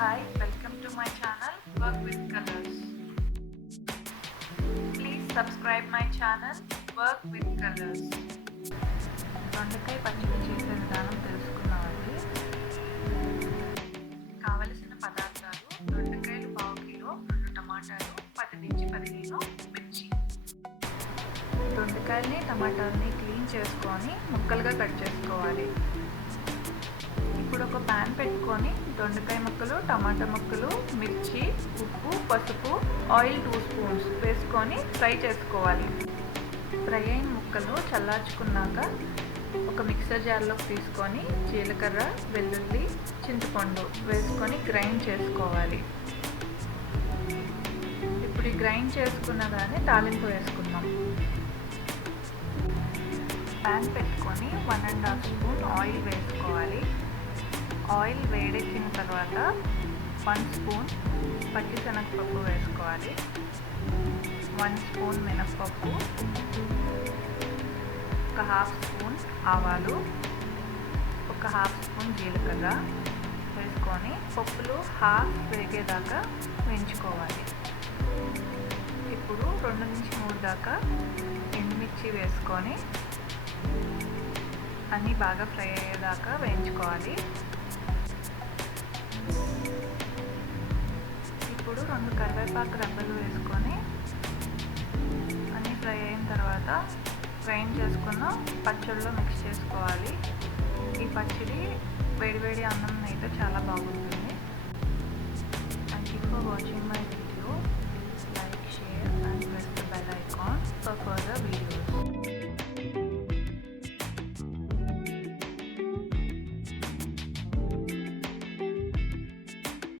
Hi, welcome to my channel Work with Colors. Please subscribe my channel Work with Colors. దొండకాయ పచ్చడి చేసే విధానం తెలుసుకున్నామండి. కావలసిన పదార్థాలు: దొండకాయలు 1/2 కిలో, 2 టమాటాలు, 10 నుంచి 15 మిర్చి. దొండకాయల్ని టమాటాలని క్లీన్ చేసుకొని ముక్కలుగా కట్ చేసుకోవాలి. ఇప్పుడు ఒక ప్యాన్ పెట్టుకొని దొండకాయ ముక్కలు, టమాటా ముక్కలు, మిర్చి, ఉప్పు, పసుపు, ఆయిల్ 2 స్పూన్స్ వేసుకొని ఫ్రై చేసుకోవాలి. ఫ్రై అయిన ముక్కలు చల్లార్చుకున్నాక ఒక మిక్సర్ జార్లోకి తీసుకొని జీలకర్ర, వెల్లుల్లి, చింతపండు వేసుకొని గ్రైండ్ చేసుకోవాలి. ఇప్పుడు ఈ గ్రైండ్ చేసుకున్న దాన్ని తాలింపు వేసుకుందాం. ప్యాన్ పెట్టుకొని 1.5 స్పూన్ ఆయిల్ వేసుకోవాలి. ఆయిల్ వేడెక్కిన తర్వాత 1 స్పూన్ పచ్చిశనగపప్పు వేసుకోవాలి, 1 స్పూన్ మినప్పప్పు, ఒక 1/2 స్పూన్ ఆవాలు, ఒక 1/2 స్పూన్ జీలకర్ర వేసుకొని పప్పులు హాఫ్ వేగేదాకా వేయించుకోవాలి. ఇప్పుడు 2 నుంచి 3 దాకా ఎండుమిర్చి వేసుకొని అన్నీ బాగా ఫ్రై అయ్యేదాకా వేయించుకోవాలి. ఇప్పుడు 2 కరివేపాకు రెబ్బలు వేసుకొని అన్నీ ఫ్రై అయిన తర్వాత గ్రైండ్ చేసుకున్న పచ్చడిలో మిక్స్ చేసుకోవాలి. ఈ పచ్చడి వేడివేడి అన్నం అయితే చాలా